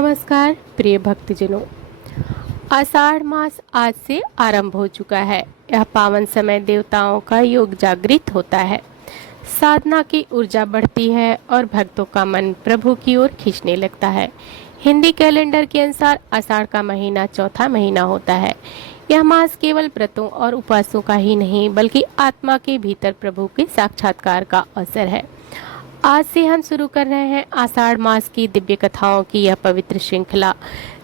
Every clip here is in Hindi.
नमस्कार प्रिय भक्तजनों। आषाढ़ मास आज से आरंभ हो चुका है। यह पावन समय देवताओं का योग जागृत होता है, साधना की ऊर्जा बढ़ती है और भक्तों का मन प्रभु की ओर खींचने लगता है। हिंदी कैलेंडर के अनुसार आषाढ़ का महीना चौथा महीना होता है। यह मास केवल व्रतों और उपवासों का ही नहीं बल्कि आत्मा के भीतर प्रभु के साक्षात्कार का अवसर है। आज से हम शुरू कर रहे हैं आषाढ़ मास की दिव्य कथाओं की यह पवित्र श्रृंखला,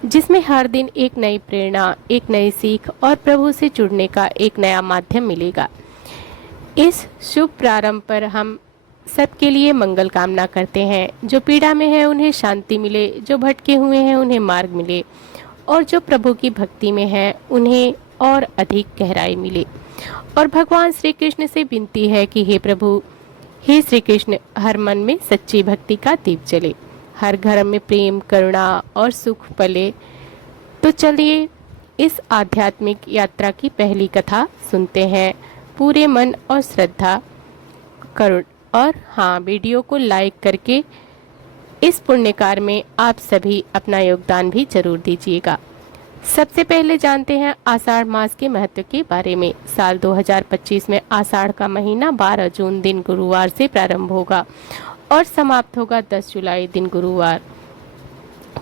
जिसमें हर दिन एक नई प्रेरणा, एक नई सीख और प्रभु से जुड़ने का एक नया माध्यम मिलेगा। इस शुभ प्रारंभ पर हम सबके लिए मंगल कामना करते हैं। जो पीड़ा में है उन्हें शांति मिले, जो भटके हुए हैं उन्हें मार्ग मिले और जो प्रभु की भक्ति में है उन्हें और अधिक गहराई मिले। और भगवान श्री कृष्ण से विनती है कि हे प्रभु, हे श्री कृष्ण, हर मन में सच्ची भक्ति का दीप जले, हर घर में प्रेम, करुणा और सुख पले। तो चलिए इस आध्यात्मिक यात्रा की पहली कथा सुनते हैं पूरे मन और श्रद्धा करुण। और हाँ, वीडियो को लाइक करके इस पुण्य कार्य में आप सभी अपना योगदान भी जरूर दीजिएगा। सबसे पहले जानते हैं आषाढ़ मास के महत्व के बारे में। साल 2025 में आषाढ़ का महीना 12 जून दिन गुरुवार से प्रारंभ होगा और समाप्त होगा 10 जुलाई दिन गुरुवार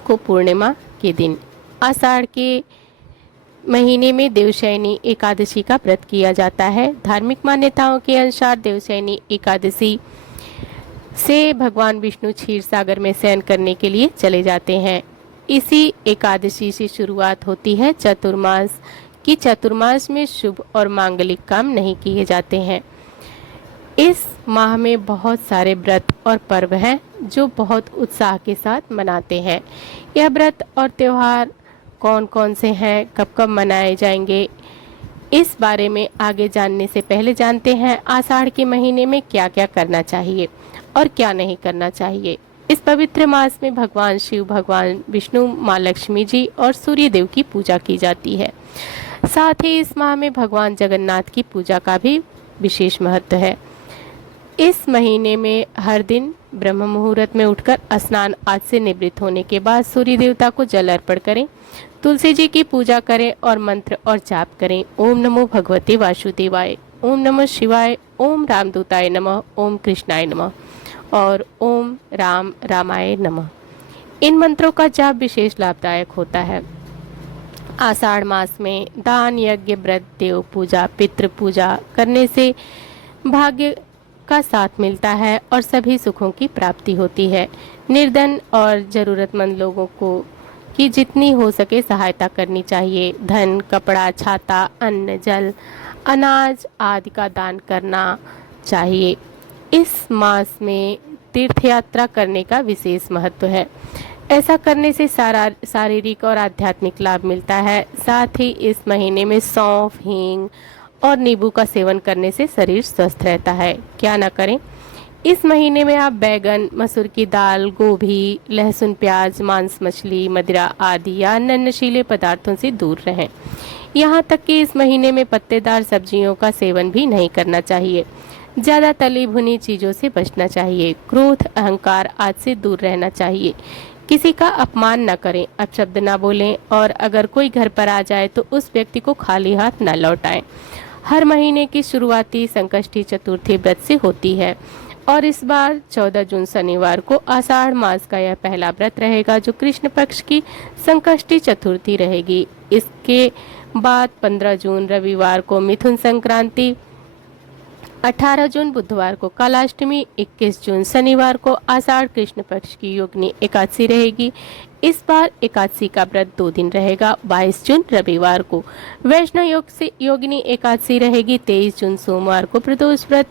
को पूर्णिमा के दिन। आषाढ़ के महीने में देवशयनी एकादशी का व्रत किया जाता है। धार्मिक मान्यताओं के अनुसार देवशयनी एकादशी से भगवान विष्णु क्षीर सागर में शयन करने के लिए चले जाते हैं। इसी एकादशी से शुरुआत होती है चतुर्मास की। चतुर्मास में शुभ और मांगलिक काम नहीं किए जाते हैं। इस माह में बहुत सारे व्रत और पर्व हैं जो बहुत उत्साह के साथ मनाते हैं। यह व्रत और त्यौहार कौन कौन से हैं, कब कब मनाए जाएंगे, इस बारे में आगे जानने से पहले जानते हैं आषाढ़ के महीने में क्या क्या करना चाहिए और क्या नहीं करना चाहिए। इस पवित्र मास में भगवान शिव, भगवान विष्णु, माँ लक्ष्मी जी और सूर्य देव की पूजा की जाती है। साथ ही इस माह में भगवान जगन्नाथ की पूजा का भी विशेष महत्व है। इस महीने में हर दिन ब्रह्म मुहूर्त में उठकर स्नान आदि से निवृत्त होने के बाद सूर्य देवता को जल अर्पण करें, तुलसी जी की पूजा करें और मंत्र और जाप करें। ओम नमो भगवते वासुदेवाय, ओम नमः शिवाय, ओम रामदूताय नमः, ओम कृष्णाय नमः और ओम राम रामाय नमः। इन मंत्रों का जाप विशेष लाभदायक होता है। आषाढ़ मास में दान, यज्ञ, व्रत, देव पूजा, पितृ पूजा करने से भाग्य का साथ मिलता है और सभी सुखों की प्राप्ति होती है। निर्धन और जरूरतमंद लोगों को की जितनी हो सके सहायता करनी चाहिए। धन, कपड़ा, छाता, अन्न, जल, अनाज आदि का दान करना चाहिए। इस मास में तीर्थ यात्रा करने का विशेष महत्व है। ऐसा करने से शारीरिक और आध्यात्मिक लाभ मिलता है। साथ ही इस महीने में सौंफ, हींग और नींबू का सेवन करने से शरीर स्वस्थ रहता है। क्या ना करें, इस महीने में आप बैगन, मसूर की दाल, गोभी, लहसुन, प्याज, मांस, मछली, मदिरा आदि या अन्य नशीले पदार्थों से दूर रहें। यहाँ तक कि इस महीने में पत्तेदार सब्जियों का सेवन भी नहीं करना चाहिए। ज़्यादा तली भुनी चीज़ों से बचना चाहिए। क्रोध, अहंकार आदि से दूर रहना चाहिए। किसी का अपमान न करें, अपशब्द न बोलें और अगर कोई घर पर आ जाए तो उस व्यक्ति को खाली हाथ न लौटाएं। हर महीने की शुरुआती संकष्टी चतुर्थी व्रत से होती है और इस बार 14 जून शनिवार को आषाढ़ मास का यह पहला व्रत रहेगा जो कृष्ण पक्ष की संकष्टी चतुर्थी रहेगी। इसके बाद 15 जून रविवार को मिथुन संक्रांति, 18 जून बुधवार को कालाष्टमी, 21 जून शनिवार को आषाढ़ कृष्ण पक्ष की योगिनी एकादशी रहेगी। इस बार एकादशी का व्रत 2 दिन रहेगा। 22 जून रविवार को वैष्णव योग से योगिनी एकादशी रहेगी। 23 जून सोमवार को प्रदोष व्रत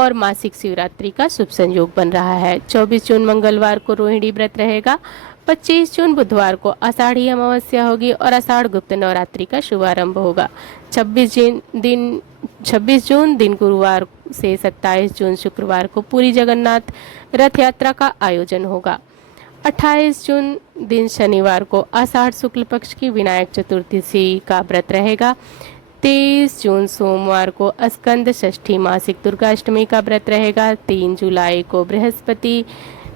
और मासिक शिवरात्रि का शुभ संयोग बन रहा है। 24 जून मंगलवार को रोहिणी व्रत रहेगा। 25 जून बुधवार को आषाढ़ी अमावस्या होगी और आषाढ़ गुप्त नवरात्रि का शुभारंभ होगा। 26 जून दिन गुरुवार से 27 जून शुक्रवार को पूरी जगन्नाथ रथ यात्रा का आयोजन होगा। 28 जून दिन शनिवार को आषाढ़ शुक्ल पक्ष की विनायक चतुर्थी का व्रत रहेगा। 23 जून सोमवार को स्कंद षष्ठी मासिक दुर्गाष्टमी का व्रत रहेगा। 3 जुलाई को बृहस्पति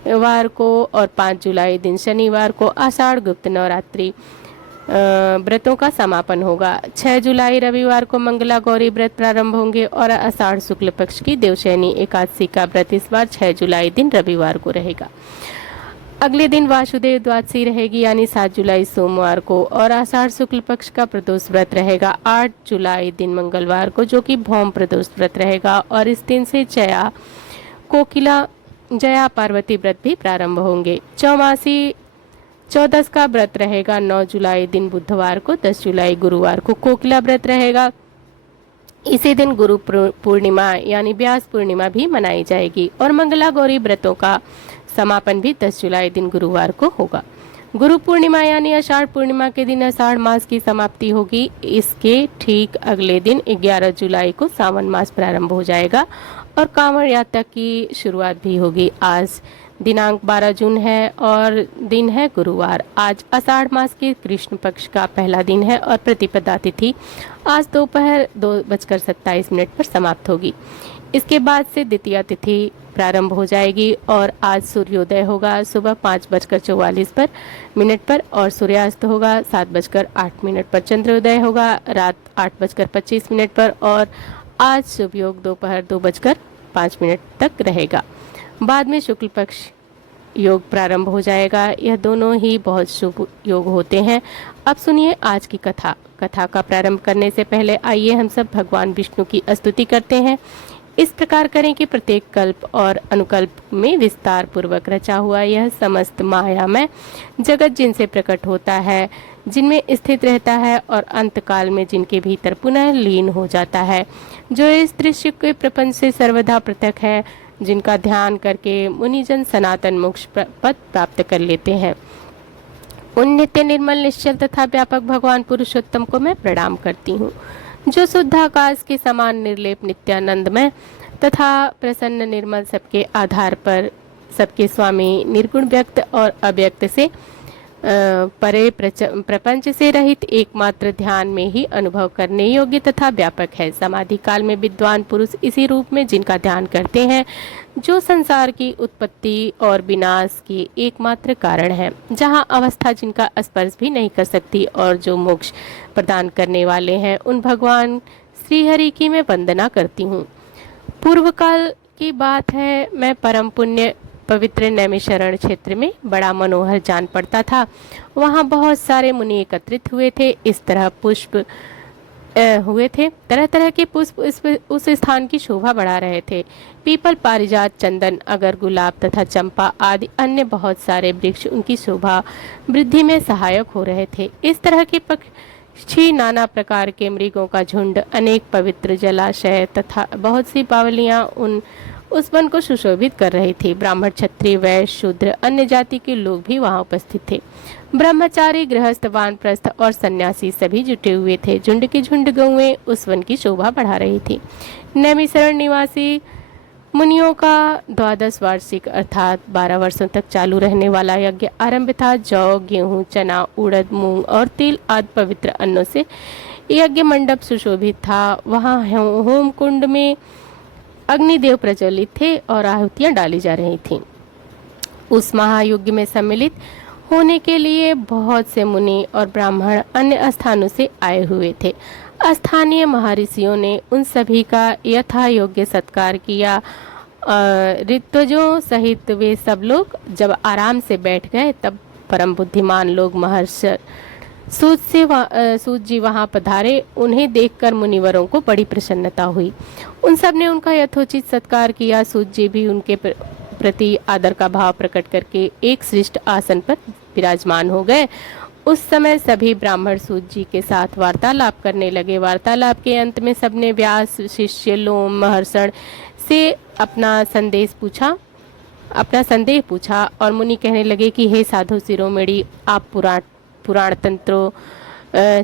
वार को और 5 जुलाई दिन शनिवार को आषाढ़ गुप्त नवरात्रि व्रतों का समापन होगा। 6 जुलाई रविवार को मंगला गौरी व्रत प्रारंभ होंगे और आषाढ़ शुक्ल पक्ष की देवशयनी एकादशी का व्रत इस बार 6 जुलाई दिन रविवार को रहेगा। अगले दिन वासुदेव द्वादशी रहेगी यानी 7 जुलाई सोमवार को और आषाढ़ शुक्ल पक्ष का प्रदोष व्रत रहेगा 8 जुलाई दिन मंगलवार को, जो कि भौम प्रदोष व्रत रहेगा। और इस दिन से जया कोकिला जया पार्वती व्रत भी प्रारंभ होंगे। चौमासी चौदस का व्रत रहेगा 9 जुलाई दिन बुधवार को, 10 जुलाई गुरुवार को कोकिला व्रत रहेगा। इसी दिन गुरु पूर्णिमा यानी व्यास पूर्णिमा भी मनाई जाएगी और मंगला गौरी व्रतों का समापन भी 10 जुलाई दिन गुरुवार को होगा। गुरु पूर्णिमा यानी आषाढ़ पूर्णिमा के दिन आषाढ़ मास की समाप्ति होगी। इसके ठीक अगले दिन 11 जुलाई को सावन मास प्रारंभ हो जाएगा और कांवड़ यात्रा की शुरुआत भी होगी। आज दिनांक 12 जून है और दिन है गुरुवार। आज आषाढ़ मास के कृष्ण पक्ष का पहला दिन है और प्रतिपदा तिथि आज दोपहर 2:27 पर समाप्त होगी। इसके बाद से द्वितीया तिथि प्रारंभ हो जाएगी और आज सूर्योदय होगा सुबह 5:44 पर और सूर्यास्त होगा 7:08 पर। चंद्रोदय होगा रात 8:25 पर और आज शुभ योग दोपहर 2:05 तक रहेगा। बाद में शुक्ल पक्ष योग प्रारंभ हो जाएगा। यह दोनों ही बहुत शुभ योग होते हैं। अब सुनिए आज की कथा। कथा का प्रारंभ करने से पहले आइए हम सब भगवान विष्णु की स्तुति करते हैं। इस प्रकार करें कि प्रत्येक कल्प और अनुकल्प में विस्तार पूर्वक रचा हुआ यह समस्त मायामय जगत जिनसे प्रकट होता है, जिनमें स्थित रहता है और अंत काल में जिनके भीतर पुनः लीन हो जाता है, जो इस दृश्य के प्रपंच से सर्वदा पृथक है, जिनका ध्यान करके मुनिजन सनातन मोक्ष पद प्राप्त कर लेते हैं, उन नित्य निर्मल निश्चल तथा व्यापक भगवान पुरुषोत्तम को मैं प्रणाम करती हूँ, जो शुद्ध आकाश के समान निर्लेप नित्यानंदमय तथा प्रसन्न निर्मल सबके आधार पर सबके स्वामी निर्गुण व्यक्त और अव्यक्त से परे प्रपंच से रहित एकमात्र ध्यान में ही अनुभव करने योग्य तथा व्यापक है। समाधि काल में विद्वान पुरुष इसी रूप में जिनका ध्यान करते हैं, जो संसार की उत्पत्ति और विनाश के एकमात्र कारण है, जहाँ अवस्था जिनका स्पर्श भी नहीं कर सकती और जो मोक्ष प्रदान करने वाले हैं, उन भगवान श्री हरि की मैं वंदना करती हूँ। पूर्व काल की बात है, मैं परम पुण्य पवित्र नैमिषारण्य क्षेत्र में बड़ा मनोहर जान पड़ता था। वहाँ बहुत सारे मुनि एकत्रित हुए थे। इस तरह पुष्प हुए थे, तरह तरह के पुष्प उस स्थान की शोभा बढ़ा रहे थे। पीपल, पारिजात, चंदन, अगर, गुलाब तथा चंपा आदि अन्य बहुत सारे वृक्ष उनकी शोभा वृद्धि में सहायक हो रहे थे। इस तरह के पक्षी, नाना प्रकार के मृगों का झुंड, अनेक पवित्र जलाशय तथा बहुत सी बावलियां उस वन को सुशोभित कर रही थी। ब्राह्मण, क्षत्रिय, वैश्य, शूद्र, अन्य जाति के लोग भी वहां उपस्थित थे। ब्रह्मचारी, गृहस्थ, वानप्रस्थ और सन्यासी सभी जुटे हुए थे। झुंड की झुंड गौएं उस वन की शोभा बढ़ा रही थी। नैमिषारण्य निवासी मुनियों का 12 वार्षिक अर्थात 12 वर्षों तक चालू रहने वाला यज्ञ आरंभ था। जौ, गेहूं, चना, उड़द, मूंग और तिल आदि पवित्र अन्नों से यज्ञ मंडप सुशोभित था। वहाँ होम कुंड में अग्निदेव प्रज्वलित थे और आहुतियां डाली जा रही थीं। उस महायज्ञ में सम्मिलित होने के लिए बहुत से मुनि और ब्राह्मण अन्य स्थानों से आए हुए थे। स्थानीय महर्षियों ने उन सभी का यथा योग्य सत्कार किया। ऋत्विजों सहित वे सब लोग जब आराम से बैठ गए, तब परम बुद्धिमान लोग महर्षि सूत जी वहां पधारे। उन्हें देखकर मुनिवरों को बड़ी प्रसन्नता हुई। उन सब ने उनका यथोचित सत्कार किया। सूत जी भी उनके प्रति आदर का भाव प्रकट करके एक श्रेष्ठ आसन पर विराजमान हो गए। उस समय सभी ब्राह्मण सूत जी के साथ वार्तालाप करने लगे। वार्तालाप के अंत में सबने व्यास, शिष्य, लोम, महर्षण से अपना संदेह पूछा और मुनि कहने लगे कि हे साधु शिरोमणि, आप पुराण तंत्रों,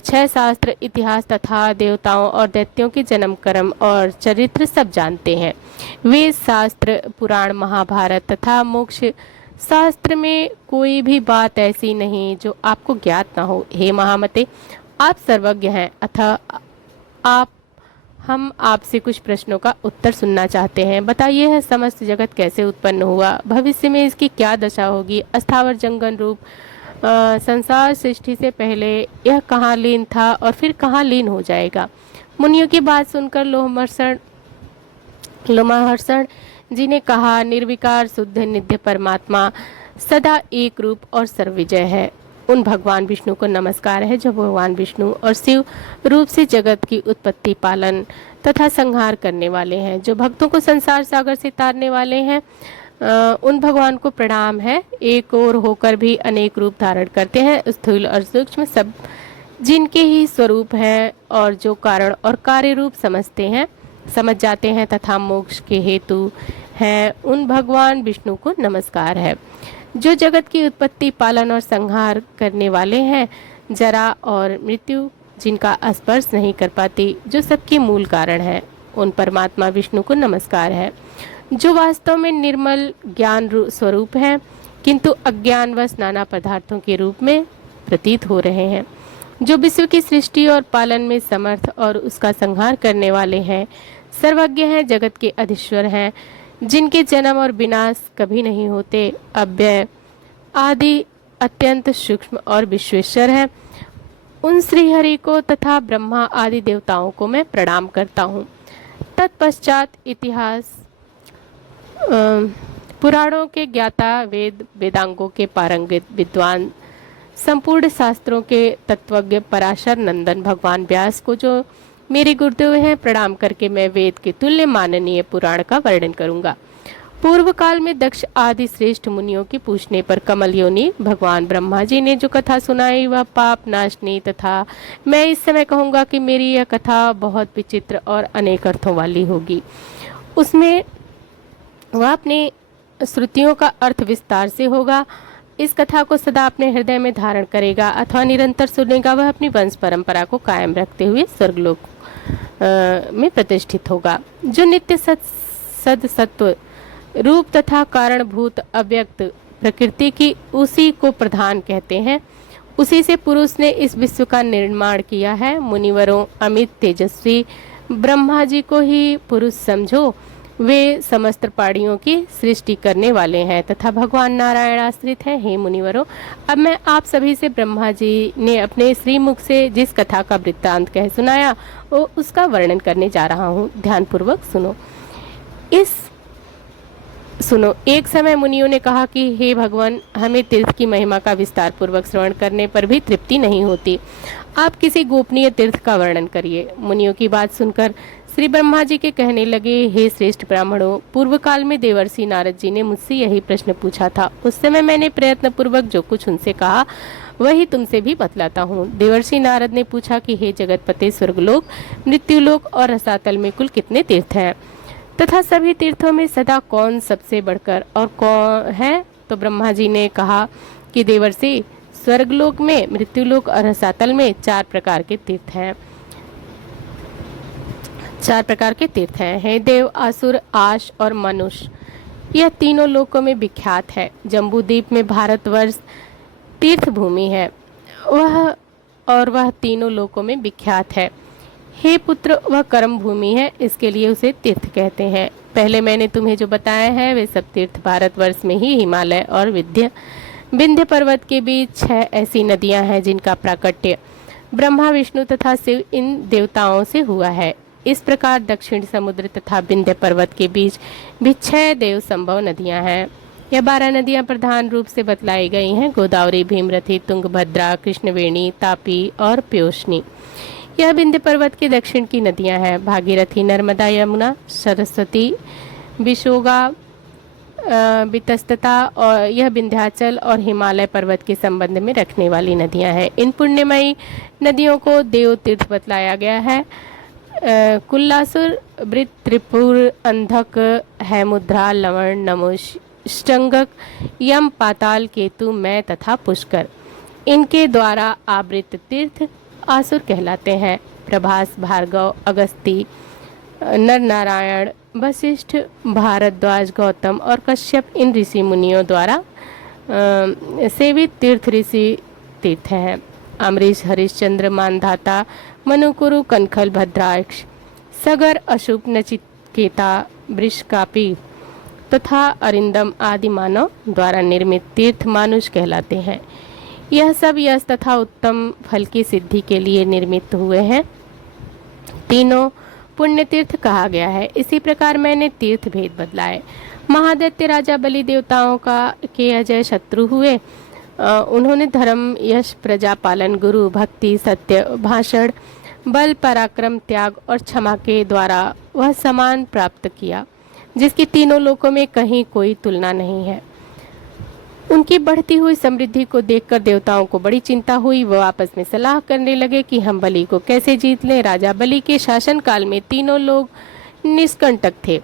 6 शास्त्र, इतिहास तथा देवताओं और दैत्यों के जन्म, कर्म और चरित्र सब जानते हैं। वेद शास्त्र, पुराण, महाभारत तथा मोक्ष शास्त्र में कोई भी बात ऐसी नहीं जो आपको ज्ञात ना हो। हे महामते, आप सर्वज्ञ हैं, अतः आप हम आपसे कुछ प्रश्नों का उत्तर सुनना चाहते हैं। बताइए, है समस्त जगत कैसे उत्पन्न हुआ, भविष्य में इसकी क्या दशा होगी, अस्थावर जंगम रूप संसार सृष्टि से पहले यह कहाँ लीन था और फिर कहाँ लीन हो जाएगा। मुनियों की बात सुनकर लोमहर्षण जी ने कहा, निर्विकार शुद्ध नित्य परमात्मा सदा एक रूप और सर्वविजय है। उन भगवान विष्णु को नमस्कार है जो भगवान विष्णु और शिव रूप से जगत की उत्पत्ति, पालन तथा संहार करने वाले हैं, जो भक्तों को संसार सागर से तारने वाले हैं। उन भगवान को प्रणाम है। एक और होकर भी अनेक रूप धारण करते हैं, स्थूल और सूक्ष्म सब जिनके ही स्वरूप हैं और जो कारण और कार्य रूप समझ जाते हैं तथा मोक्ष के हेतु हैं, उन भगवान विष्णु को नमस्कार है। जो जगत की उत्पत्ति, पालन और संहार करने वाले हैं, जरा और मृत्यु जिनका स्पर्श नहीं कर पाती, जो सबके मूल कारण है, उन परमात्मा विष्णु को नमस्कार है। जो वास्तव में निर्मल ज्ञान स्वरूप हैं, किंतु अज्ञानवश नाना पदार्थों के रूप में प्रतीत हो रहे हैं, जो विश्व की सृष्टि और पालन में समर्थ और उसका संहार करने वाले हैं, सर्वज्ञ हैं, जगत के अधीश्वर हैं, जिनके जन्म और विनाश कभी नहीं होते, अव्यय आदि अत्यंत सूक्ष्म और विश्वेश्वर है। उन श्री हरि को तथा ब्रह्मा आदि देवताओं को मैं प्रणाम करता हूँ। तत्पश्चात इतिहास, पुराणों के ज्ञाता, वेदांगों के पारंगत विद्वान, संपूर्ण शास्त्रों के तत्वज्ञ पराशर नंदन भगवान व्यास को, जो मेरे गुरुदेव हैं, प्रणाम करके मैं वेद के तुल्य माननीय पुराण का वर्णन करूंगा। पूर्व काल में दक्ष आदि श्रेष्ठ मुनियों के पूछने पर कमल योनि भगवान ब्रह्मा जी ने जो कथा सुनाई वह पाप नाशनी तथा मैं इस समय कहूँगा कि मेरी यह कथा बहुत विचित्र और अनेक अर्थों वाली होगी। उसमें वह अपने श्रुतियों का अर्थ विस्तार से होगा। इस कथा को सदा अपने हृदय में धारण करेगा अथवा निरंतर सुनेगा, वह अपनी वंश परंपरा को कायम रखते हुए स्वर्गलोक में प्रतिष्ठित होगा। जो नित्य सद सत्व रूप तथा कारणभूत अव्यक्त प्रकृति की, उसी को प्रधान कहते हैं। उसी से पुरुष ने इस विश्व का निर्माण किया है। मुनिवरों, अमित तेजस्वी ब्रह्मा जी को ही पुरुष समझो, वे समस्त प्राणियों की सृष्टि करने वाले हैं तथा भगवान नारायण आश्रित हैं। हे मुनिवरों, अब मैं आप सभी से ब्रह्मा जी ने अपने श्रीमुख से जिस कथा का वृत्तांत कह सुनाया वो उसका वर्णन करने जा रहा हूँ। ध्यानपूर्वक सुनो। एक समय मुनियों ने कहा कि हे भगवान, हमें तीर्थ की महिमा का विस्तार पूर्वक श्रवण करने पर भी तृप्ति नहीं होती, आप किसी गोपनीय तीर्थ का वर्णन करिए। मुनियों की बात सुनकर श्री ब्रह्मा जी के कहने लगे, हे श्रेष्ठ ब्राह्मणों, पूर्व काल में देवर्षि नारद जी ने मुझसे यही प्रश्न पूछा था। उस समय मैंने प्रयत्न पूर्वक जो कुछ उनसे कहा वही तुमसे भी बतलाता हूँ। देवर्षि नारद ने पूछा कि हे जगतपते, स्वर्गलोक, मृत्युलोक और रसातल में कुल कितने तीर्थ हैं तथा सभी तीर्थों में सदा कौन सबसे बढ़कर और कौन है? तो ब्रह्मा जी ने कहा कि देवर्षि, स्वर्गलोक में, मृत्युलोक और रसातल में 4 प्रकार के तीर्थ हैं। 4 प्रकार के तीर्थ हैं। हे देव, असुर, आश और मनुष्य, यह तीनों लोकों में विख्यात है। जम्बूद्वीप में भारतवर्ष तीर्थ भूमि है, वह तीनों लोकों में विख्यात है। हे पुत्र, वह कर्म भूमि है, इसके लिए उसे तीर्थ कहते हैं। पहले मैंने तुम्हें जो बताया है वे सब तीर्थ भारतवर्ष में ही हिमालय और विंध्य पर्वत के बीच 6 ऐसी नदियां हैं जिनका प्राकट्य ब्रह्मा, विष्णु तथा शिव इन देवताओं से हुआ है। इस प्रकार दक्षिण समुद्र तथा विंध्य पर्वत के बीच भी 6 देव संभव नदियां हैं। यह 12 नदियां प्रधान रूप से बतलाई गई हैं: गोदावरी, भीमरथी, तुंगभद्रा, कृष्णवेणी, तापी और प्योष्णी। यह विंध्य पर्वत के दक्षिण की नदियां हैं। भागीरथी, नर्मदा, यमुना, सरस्वती, विशोगा, वितस्तता और यह विंध्याचल और हिमालय पर्वत के संबंध में रखने वाली नदियां हैं। इन पुण्यमयी नदियों को देव तीर्थ बतलाया गया है। कुल्लासुर, वृत, त्रिपुर, अंधक, हैमुद्रा, लवण, नमुष, स्टंगक, यम, पाताल, केतु, मैं तथा पुष्कर, इनके द्वारा आवृत तीर्थ आसुर कहलाते हैं। प्रभास, भार्गव, अगस्ती, नर नारायण, वशिष्ठ, भारद्वाज, गौतम और कश्यप इन ऋषि मुनियों द्वारा सेवित तीर्थ ऋषि तीर्थ हैं। अमरीश, हरिश्चंद्र, मानधाता, मनुकुरु, कनखल, भद्राक्ष, सगर, अशुभ, नचिकेता, वृषकापी तथा अरिंदम आदि मानव द्वारा निर्मित तीर्थ मानुष कहलाते हैं। यह सब यश तथा उत्तम फल की सिद्धि के लिए निर्मित हुए हैं। तीनों पुण्य तीर्थ कहा गया है। इसी प्रकार मैंने तीर्थ भेद बदलाए। महादैत्य राजा बलि देवताओं का के अजय शत्रु हुए। उन्होंने धर्म, यश, प्रजा पालन, गुरु, भक्ति, सत्य, भाषण, बल, पराक्रम, त्याग और क्षमा के द्वारा वह सम्मान प्राप्त किया जिसकी तीनों लोकों में कहीं कोई तुलना नहीं है। उनकी बढ़ती हुई समृद्धि को देखकर देवताओं को बड़ी चिंता हुई। वह आपस में सलाह करने लगे कि हम बलि को कैसे जीत लें। राजा बलि के शासन काल में तीनों लोग निष्कंटक थे।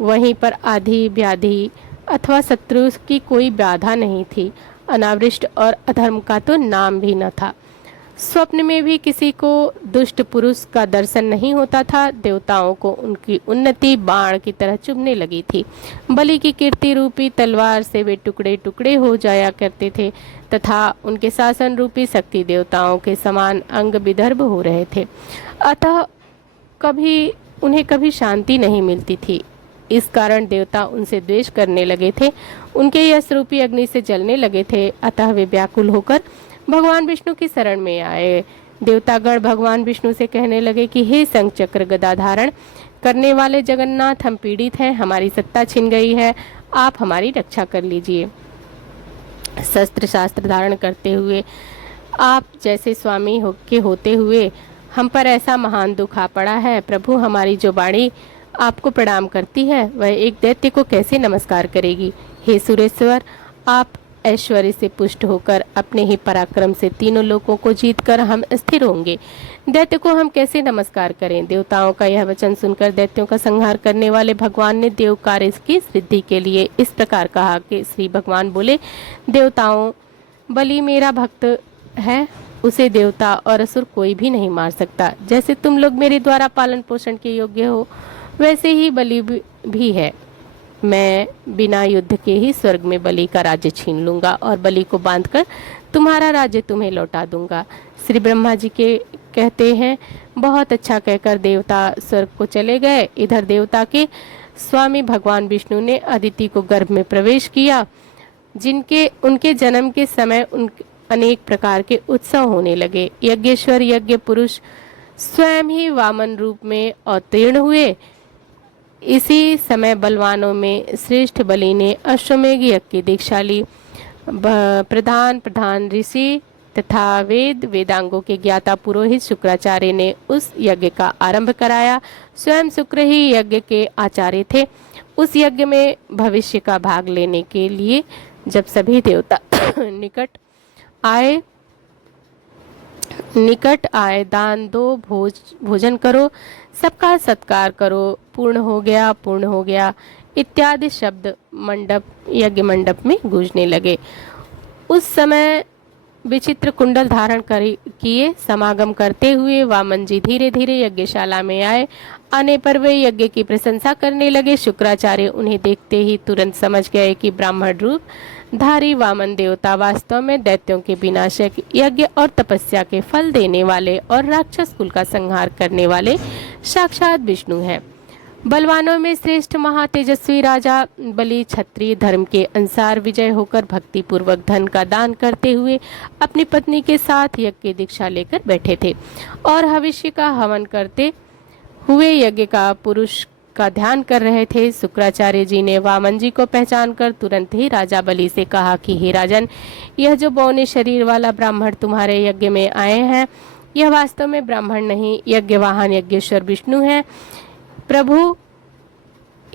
वहीं पर आधि, व्याधि अथवा शत्रु की कोई बाधा नहीं थी। अनावृष्ट और अधर्म का तो नाम भी न था। स्वप्न में भी किसी को दुष्ट पुरुष का दर्शन नहीं होता था। देवताओं को उनकी उन्नति बाण की तरह चुभने लगी थी। बलि की कीर्ति रूपी तलवार से वे टुकड़े टुकड़े हो जाया करते थे तथा उनके शासन रूपी शक्ति देवताओं के समान अंग विदर्भ हो रहे थे। अतः उन्हें कभी शांति नहीं मिलती थी। इस कारण देवता उनसे द्वेष करने लगे थे। उनके यश रूपी अग्नि से जलने लगे थे। अतः वे व्याकुल होकर भगवान विष्णु की शरण में आए। देवतागण भगवान विष्णु से कहने लगे कि हे शंख चक्र गदा धारण करने वाले जगन्नाथ, हम पीड़ित हैं, हमारी सत्ता छिन गई है, आप हमारी रक्षा कर लीजिए। शस्त्र शास्त्र धारण करते हुए आप जैसे स्वामी होते हुए हम पर ऐसा महान दुख आ पड़ा है। प्रभु, हमारी जो वाणी आपको प्रणाम करती है वह एक दैत्य को कैसे नमस्कार करेगी। हे सुरेश्वर, आप ऐश्वर्य से पुष्ट होकर अपने ही पराक्रम से तीनों लोकों को जीतकर हम स्थिर होंगे। दैत्य को हम कैसे नमस्कार करें। देवताओं का यह वचन सुनकर दैत्यों का संहार करने वाले भगवान ने देव कार्य की सिद्धि के लिए इस प्रकार कहा कि श्री भगवान बोले, देवताओं, बलि मेरा भक्त है, उसे देवता और असुर कोई भी नहीं मार सकता। जैसे तुम लोग मेरे द्वारा पालन पोषण के योग्य हो वैसे ही बलि भी है। मैं बिना युद्ध के ही स्वर्ग में बलि का राज्य छीन लूंगा और बलि को बांधकर तुम्हारा राज्य तुम्हें लौटा दूंगा। श्री ब्रह्मा जी के कहते हैं, बहुत अच्छा कहकर देवता स्वर्ग को चले गए। इधर देवता के स्वामी भगवान विष्णु ने अदिति को गर्भ में प्रवेश किया। उनके जन्म के समय अनेक प्रकार के उत्सव होने लगे। यज्ञेश्वर यज्ञ पुरुष स्वयं ही वामन रूप में अवतीर्ण हुए। इसी समय बलवानों में श्रेष्ठ बलि ने अश्वमेघ यज्ञ की दीक्षा ली। प्रधान ऋषि तथा वेदांगों के ज्ञाता पुरोहित शुक्राचार्य ने उस यज्ञ का आरंभ कराया। स्वयं शुक्र ही यज्ञ के आचार्य थे। उस यज्ञ में भविष्य का भाग लेने के लिए जब सभी देवता निकट आए, दान दो, भोजन करो, सबका सत्कार करो, पूर्ण हो गया इत्यादि शब्द यज्ञ मंडप में गूंजने लगे। उस समय विचित्र कुंडल धारण किए समागम करते हुए वामन जी धीरे धीरे यज्ञशाला में आए। आने पर वे यज्ञ की प्रशंसा करने लगे। शुक्राचार्य उन्हें देखते ही तुरंत समझ गए कि ब्राह्मण रूप धारी वामन देवता वास्तव में दैत्यों के विनाशक, यज्ञ और तपस्या के फल देने वाले और राक्षस कुल का संहार करने वाले साक्षात विष्णु हैं। बलवानों में श्रेष्ठ महातेजस्वी राजा बलि क्षत्रिय धर्म के अनुसार विजय होकर भक्ति पूर्वक धन का दान करते हुए अपनी पत्नी के साथ यज्ञ की दीक्षा लेकर बैठे थे और भविष्य का हवन करते हुए यज्ञ का पुरुष का ध्यान कर रहे थे। शुक्राचार्य जी ने वामन जी को पहचान कर तुरंत ही राजा बलि से कहा कि हे राजन, यह जो बौने शरीर वाला ब्राह्मण तुम्हारे यज्ञ में आए हैं, यह वास्तव में ब्राह्मण नहीं, यज्ञवाहन यज्ञेश्वर विष्णु है। प्रभु,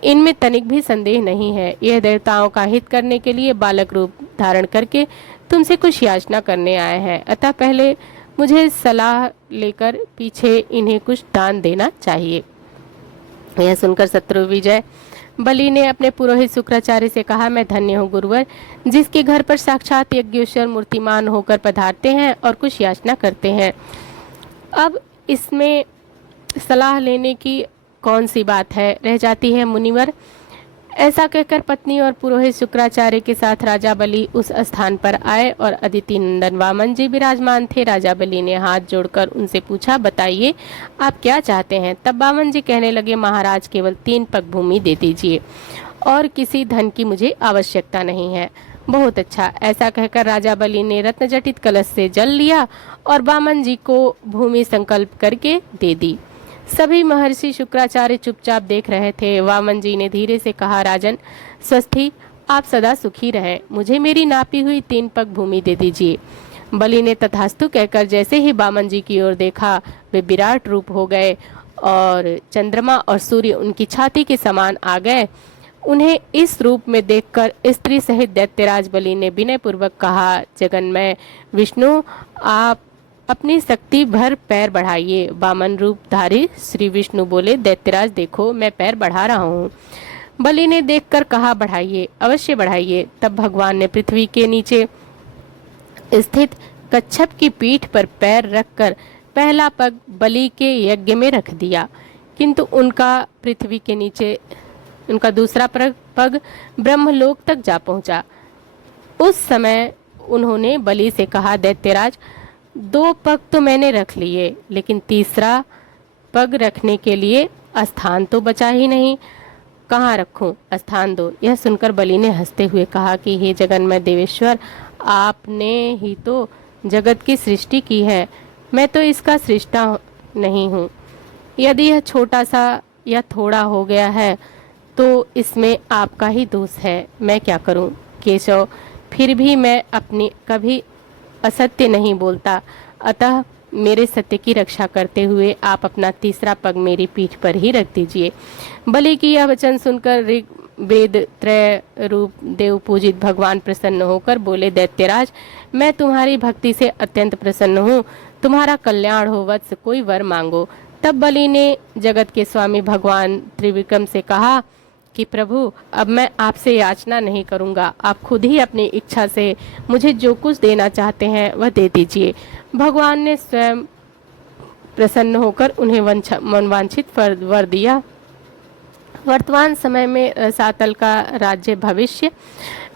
इनमें तनिक भी संदेह नहीं है। यह देवताओं का हित करने के लिए बालक रूप धारण करके तुमसे कुछ याचना करने आए हैं। अतः पहले मुझे सलाह लेकर पीछे इन्हें कुछ दान देना चाहिए। यह सुनकर शत्रु विजय बलि ने अपने पुरोहित शुक्राचार्य से कहा, मैं धन्य हूँ गुरुवर, जिसके घर पर साक्षात यज्ञेश्वर मूर्तिमान होकर पधारते हैं और कुछ याचना करते हैं। अब इसमें सलाह लेने की कौन सी बात है रह जाती है मुनिवर। ऐसा कहकर पत्नी और पुरोहित शुक्राचार्य के साथ राजा बलि उस स्थान पर आए और अदिति नंदन वामन जी विराजमान थे। राजा बलि ने हाथ जोड़कर उनसे पूछा, बताइए आप क्या चाहते हैं। तब वामन जी कहने लगे, महाराज केवल 3 पग भूमि दे दीजिए और किसी धन की मुझे आवश्यकता नहीं है। बहुत अच्छा। ऐसा कहकर राजा बलि ने रत्नजटित कलश से जल लिया और वामन जी को भूमि संकल्प करके दे दी। सभी महर्षि शुक्राचार्य चुपचाप देख रहे थे। वामन जी ने धीरे से कहा, राजन स्वस्थी, आप सदा सुखी रहें, मुझे मेरी नापी हुई 3 पग भूमि दे दीजिए। बलि ने तथास्तु कहकर जैसे ही वामन जी की ओर देखा, वे विराट रूप हो गए और चंद्रमा और सूर्य उनकी छाती के समान आ गए। उन्हें इस रूप में देखकर स्त्री सहित दैत्यराज बलि ने विनय पूर्वक कहा, जगन्मय विष्णु, आप अपनी शक्ति भर पैर बढ़ाइए। वामन रूपधारी श्री विष्णु बोले, दैत्यराज देखो, मैं पैर बढ़ा रहा हूँ। बलि ने देखकर कहा, बढ़ाइए, अवश्य बढ़ाइए। तब भगवान ने पृथ्वी के नीचे स्थित कच्छप की पीठ पर पैर रखकर पहला पग बलि के यज्ञ में रख दिया, किंतु उनका पृथ्वी के नीचे उनका दूसरा पग ब्रह्मलोक तक जा पहुंचा। उस समय उन्होंने बलि से कहा, दैत्यराज 2 पग तो मैंने रख लिए, लेकिन तीसरा पग रखने के लिए स्थान तो बचा ही नहीं, कहाँ रखूं, स्थान दो। यह सुनकर बलि ने हंसते हुए कहा कि हे जगन्मय देवेश्वर, आपने ही तो जगत की सृष्टि की है, मैं तो इसका सृष्टा नहीं हूँ। यदि यह छोटा सा या थोड़ा हो गया है तो इसमें आपका ही दोष है, मैं क्या करूं। केशव, फिर भी मैं अपनी कभी असत्य नहीं बोलता, अतः मेरे सत्य की रक्षा करते हुए आप अपना तीसरा पग मेरी पीठ पर ही रख दीजिए। बलि की यह वचन सुनकर ऋग वेद त्रय रूप देव पूजित भगवान प्रसन्न होकर बोले, दैत्यराज, मैं तुम्हारी भक्ति से अत्यंत प्रसन्न हूँ, तुम्हारा कल्याण हो वत्स, कोई वर मांगो। तब बलि ने जगत के स्वामी भगवान त्रिविक्रम से कहा कि प्रभु, अब मैं आपसे याचना नहीं करूंगा, आप खुद ही अपनी इच्छा से मुझे जो कुछ देना चाहते हैं वह दे दीजिए। भगवान ने स्वयं प्रसन्न होकर उन्हें मनवांछित वर दिया। वर्तमान समय में रसातल का राज्य, भविष्य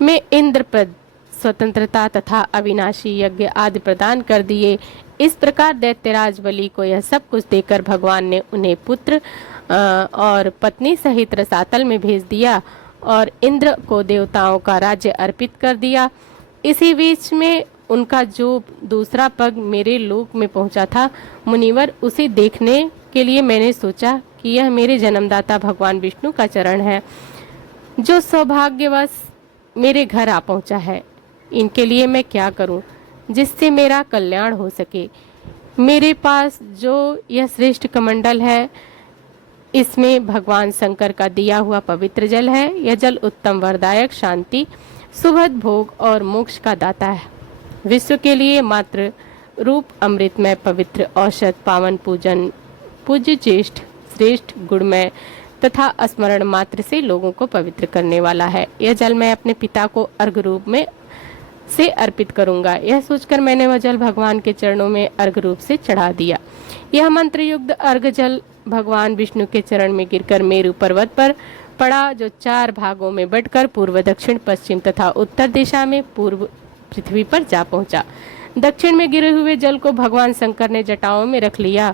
में इंद्रप्रद, स्वतंत्रता तथा अविनाशी यज्ञ आदि प्रदान कर दिए। इस प्रकार दैत्यराज बलि को यह सब कुछ देकर भगवान ने उन्हें पुत्र और पत्नी सहित रसातल में भेज दिया और इंद्र को देवताओं का राज्य अर्पित कर दिया। इसी बीच में उनका जो दूसरा पग मेरे लोक में पहुंचा था, मुनिवर, उसे देखने के लिए मैंने सोचा कि यह मेरे जन्मदाता भगवान विष्णु का चरण है, जो सौभाग्यवश मेरे घर आ पहुंचा है। इनके लिए मैं क्या करूं जिससे मेरा कल्याण हो सके। मेरे पास जो यह श्रेष्ठ कमंडल है, इसमें भगवान शंकर का दिया हुआ पवित्र जल है। यह जल उत्तम वरदायक, शांति, सुखद भोग और मोक्ष का दाता है। विश्व के लिए मात्र रूप अमृतमय, पवित्र, औषध, पावन, पूजन, पूज्य, ज्येष्ठ, श्रेष्ठ, गुणमय तथा स्मरण मात्र से लोगों को पवित्र करने वाला है। यह जल मैं अपने पिता को अर्घ रूप में से अर्पित करूंगा। यह सोचकर मैंने वह जल भगवान के चरणों में अर्घ रूप से चढ़ा दिया। यह मंत्र युक्त अर्घ जल भगवान विष्णु के चरण में गिरकर मेरु पर्वत पर पड़ा, जो 4 भागों में बंटकर पूर्व, दक्षिण, पश्चिम तथा उत्तर दिशा में पूर्व पृथ्वी पर जा पहुंचा। दक्षिण में गिरे हुए जल को भगवान शंकर ने जटाओं में रख लिया।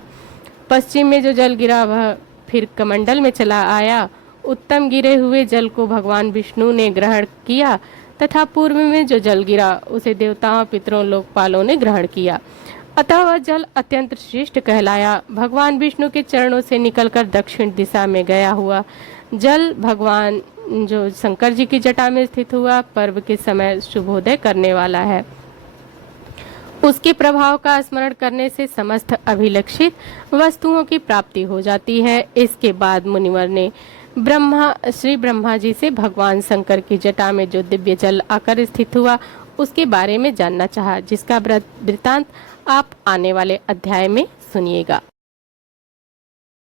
पश्चिम में जो जल गिरा वह फिर कमंडल में चला आया। उत्तम गिरे हुए जल को भगवान विष्णु ने ग्रहण किया तथा पूर्व में जो जल गिरा उसे देवताओं, पितरों, लोकपालों ने ग्रहण किया। अतः वह जल अत्यंत श्रेष्ठ कहलाया। भगवान विष्णु के चरणों से निकलकर दक्षिण दिशा में गया हुआ जल भगवान जो शंकर जी की जटा में स्थित हुआ, पर्व के समय शुभोदय करने वाला है। उसके प्रभाव का स्मरण करने से समस्त अभिलक्षित वस्तुओं की प्राप्ति हो जाती है। इसके बाद मुनिवर ने श्री ब्रह्मा जी से भगवान शंकर की जटा में जो दिव्य जल आकर स्थित हुआ उसके बारे में जानना चाहा, जिसका वृत्तांत आप आने वाले अध्याय में सुनिएगा।